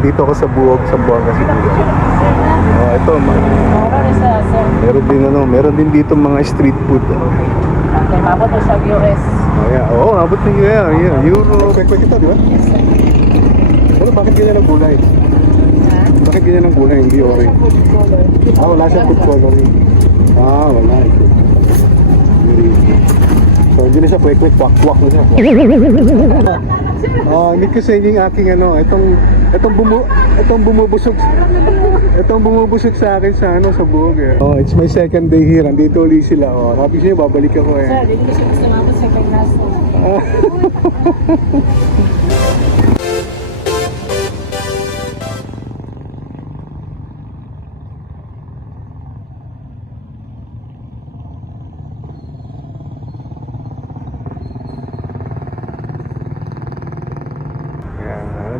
Dito ako sa Buog, Zamboanga Siguro. Ito, meron din dito mga street food. Okay, mabot to sa US. Abot na Euro. Kwek-kwek ito, di ba? Yes, sir. Pero bakit ganyan ang gulay? Bakit ganyan ang gulay, hindi orange? Wala siyang food coloring. Wala. So, hindi na siya kwek-kwek, kwak-kwak na siya. Hindi ko sa inyo yung aking itong bumubusog sa akin sa Buog eh. It's my second day here. Andito ulit sila. Sabi siya, babalik ako eh. Sir, hindi ko siya gusto mabot sa Pagnas.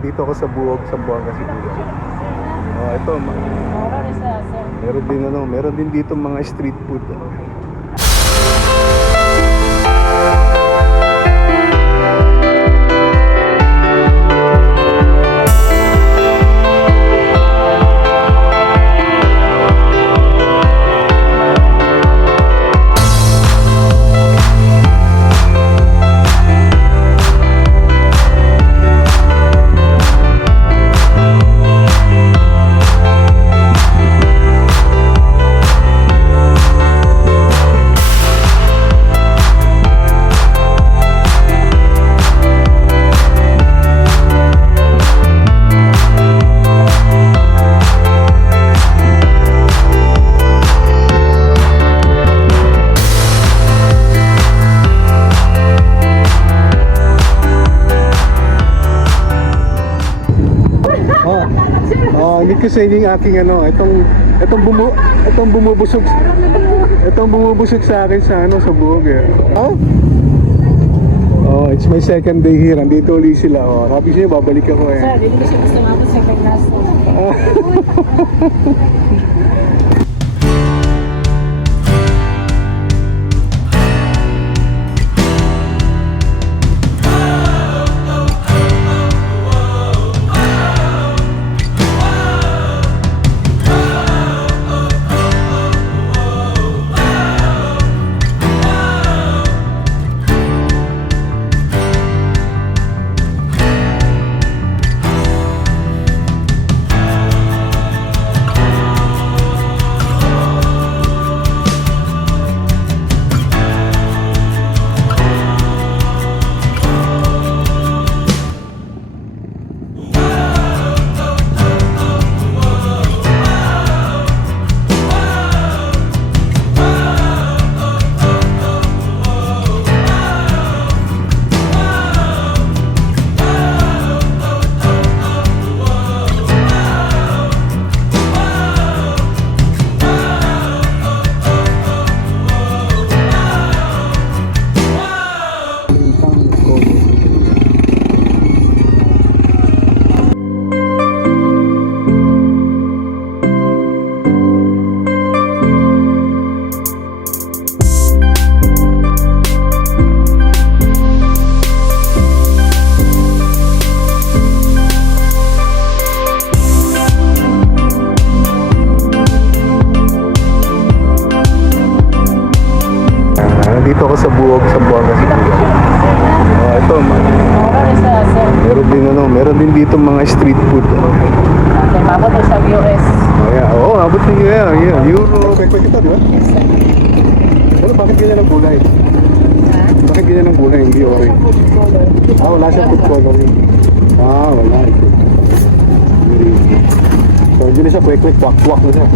Nandito ako sa Buog, Zamboanga Siguro. Ito, meron din dito mga street food. Hindi ko sa inyo yung aking itong bumubusog sa akin sa Buog eh. It's my second day here. Andito ulit sila. Sabi siya, babalik ako eh. Sir, hindi ko siya gusto mabot sa Pagnas. Nandito ako sa Buog, Zamboanga Siguro. Ito, meron din dito mga street food. Okay, mabot to sa US. Abot na Euro. Kwek-kwek ito, di ba? Yes, sir. Pero bakit ganyan ang gulay? Bakit ganyan ang gulay, hindi orange? Wala siyang food coloring. Wala. So, hindi na siya kwek-kwek, kwak-kwak na siya.